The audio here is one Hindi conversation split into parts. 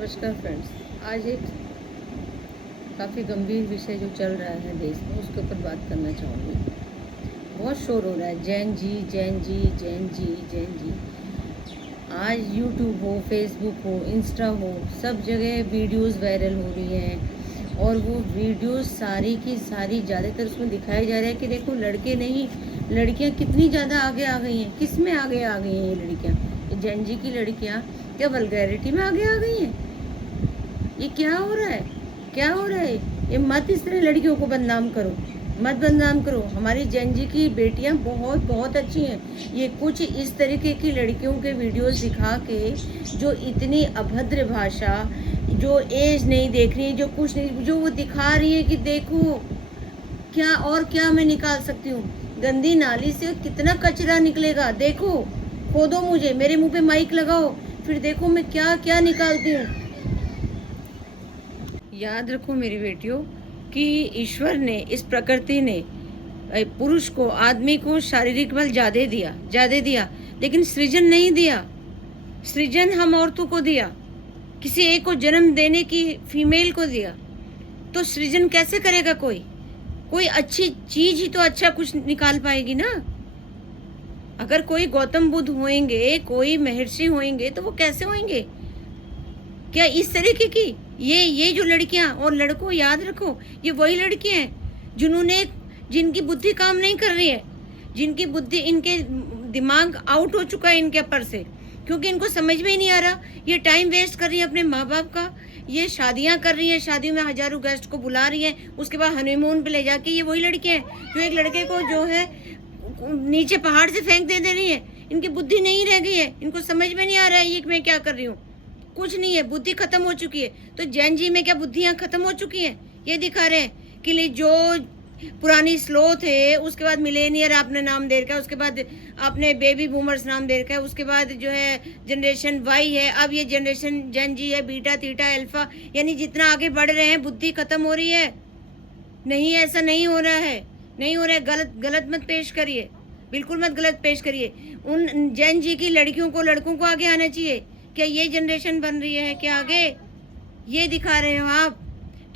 नमस्कार फ्रेंड्स। आज एक काफ़ी गंभीर विषय जो चल रहा है देश में, उसके ऊपर बात करना चाहूँगी। बहुत शोर हो रहा है, जैन जी जैन जी जैन जी जैन जी। आज यूट्यूब हो, फेसबुक हो, इंस्टा हो, सब जगह वीडियोस वायरल हो रही हैं और वो वीडियोस सारी की सारी ज़्यादातर उसमें दिखाया जा रहा है कि देखो लड़के नहीं, लड़कियाँ कितनी ज़्यादा आगे आ गई हैं। किस में आगे आ गई हैं ये लड़कियाँ? ये जैन जी की लड़कियाँ क्या वल्गैरिटी में आगे आ गई हैं? ये क्या हो रहा है? क्या हो रहा है? ये मत इस तरह लड़कियों को बदनाम करो, मत बदनाम करो। हमारी जैन जी की बेटियां बहुत बहुत अच्छी हैं। ये कुछ इस तरीके की लड़कियों के वीडियोस दिखा के जो इतनी अभद्र भाषा, जो एज नहीं देख रही है, जो कुछ नहीं, जो वो दिखा रही है कि देखो क्या और क्या मैं निकाल सकती हूँ। गंदी नाली से कितना कचरा निकलेगा, देखो खोदो मुझे, मेरे मुंह पे माइक लगाओ, फिर देखो मैं क्या क्या निकालती हूँ। याद रखो मेरी बेटियों कि ईश्वर ने, इस प्रकृति ने पुरुष को, आदमी को शारीरिक बल ज्यादा दिया, लेकिन सृजन नहीं दिया। सृजन हम औरतों को दिया, किसी एक को जन्म देने की फीमेल को दिया। तो सृजन कैसे करेगा कोई अच्छी चीज ही तो अच्छा कुछ निकाल पाएगी ना। अगर कोई गौतम बुद्ध होंगे, कोई महर्षि होंगे, तो वो कैसे होंगे? क्या इस तरीके की ये जो लड़कियां और लड़कों, याद रखो ये वही लड़कियां हैं जिनकी बुद्धि काम नहीं कर रही है, जिनकी बुद्धि, इनके दिमाग आउट हो चुका है इनके ऊपर से, क्योंकि इनको समझ में ही नहीं आ रहा। ये टाइम वेस्ट कर रही है अपने माँ बाप का, ये शादियां कर रही है, शादी में हजारों गेस्ट को बुला रही है, उसके बाद हनीमून पे ले जाके ये वही लड़कियां हैं जो एक लड़के को जो है नीचे पहाड़ से फेंक दे रही है। इनकी बुद्धि नहीं रह गई है, इनको समझ में नहीं आ रहा है ये मैं क्या कर रही हूँ। कुछ नहीं है, बुद्धि खत्म हो चुकी है। तो जैन जी में क्या बुद्धियां खत्म हो चुकी हैं? ये दिखा रहे हैं कि जो पुरानी स्लो थे, उसके बाद मिलेनियर आपने नाम दे रखा है, उसके बाद आपने बेबी बूमर्स नाम दे रखा है, उसके बाद जो है जनरेशन वाई है, अब ये जनरेशन जैन जी है, बीटा थीटा अल्फा। यानी जितना आगे बढ़ रहे हैं बुद्धि खत्म हो रही है। नहीं, ऐसा नहीं हो रहा है, नहीं हो रहा है। गलत मत पेश करिए, बिल्कुल मत गलत पेश करिए। उन जैन जी की लड़कियों को, लड़कों को आगे आना चाहिए। क्या ये जनरेशन बन रही है क्या आगे? ये दिखा रहे हो आप।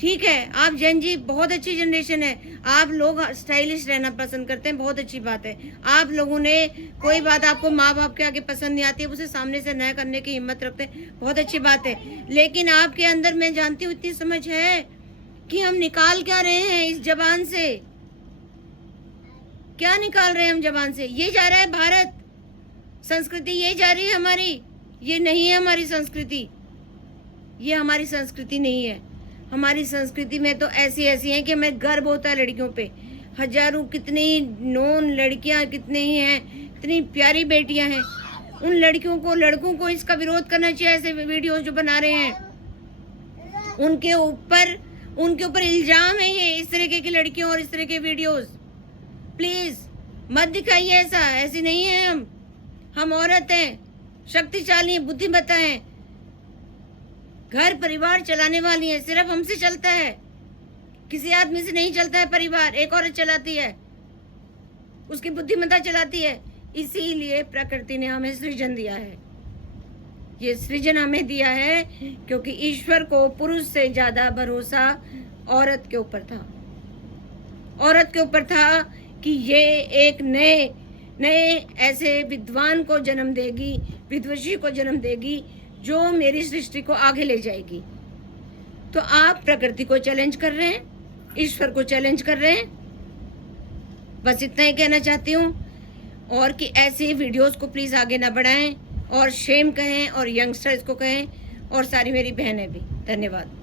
ठीक है, आप जैन जी बहुत अच्छी जनरेशन है, आप लोग स्टाइलिश रहना पसंद करते हैं, बहुत अच्छी बात है। आप लोगों ने कोई बात आपको माँ बाप के आगे पसंद नहीं आती है, उसे सामने से न करने की हिम्मत रखते हैं, बहुत अच्छी बात है। लेकिन आपके अंदर, मैं जानती हूँ, इतनी समझ है कि हम निकाल क्या रहे हैं इस जबान से। क्या निकाल रहे हैं हम जबान से? ये जा रहा है भारत, संस्कृति ये जा रही है हमारी। ये नहीं है हमारी संस्कृति, ये हमारी संस्कृति नहीं है। हमारी संस्कृति में तो ऐसी है कि हमें गर्व होता है लड़कियों पे। हजारों, कितनी नॉन लड़कियां कितनी ही हैं, इतनी प्यारी बेटियां हैं। उन लड़कियों को, लड़कों को इसका विरोध करना चाहिए। ऐसे वीडियोस जो बना रहे हैं उनके ऊपर इल्जाम है ये, इस तरीके की लड़कियों और इस तरह के वीडियोस। प्लीज मत दिखाइए ऐसा, ऐसी नहीं है हम औरत हैं, शक्तिशाली हैं, बुद्धिमता हैं, घर परिवार चलाने वाली हैं। सिर्फ हमसे चलता है, किसी आदमी से नहीं चलता है परिवार। एक औरत चलाती है, उसकी बुद्धिमता चलाती है। इसीलिए प्रकृति ने हमें सृजन दिया है। ये सृजन हमें दिया है क्योंकि ईश्वर को पुरुष से ज्यादा भरोसा औरत के ऊपर था। औरत के ऊपर था कि ये एक नए ऐसे विद्वान को जन्म देगी, विद्वषी को जन्म देगी, जो मेरी सृष्टि को आगे ले जाएगी। तो आप प्रकृति को चैलेंज कर रहे हैं, ईश्वर को चैलेंज कर रहे हैं। बस इतना ही कहना चाहती हूँ, और कि ऐसे वीडियोस को प्लीज आगे ना बढ़ाएं, और शेम कहें, और यंगस्टर्स को कहें, और सारी मेरी बहनें भी। धन्यवाद।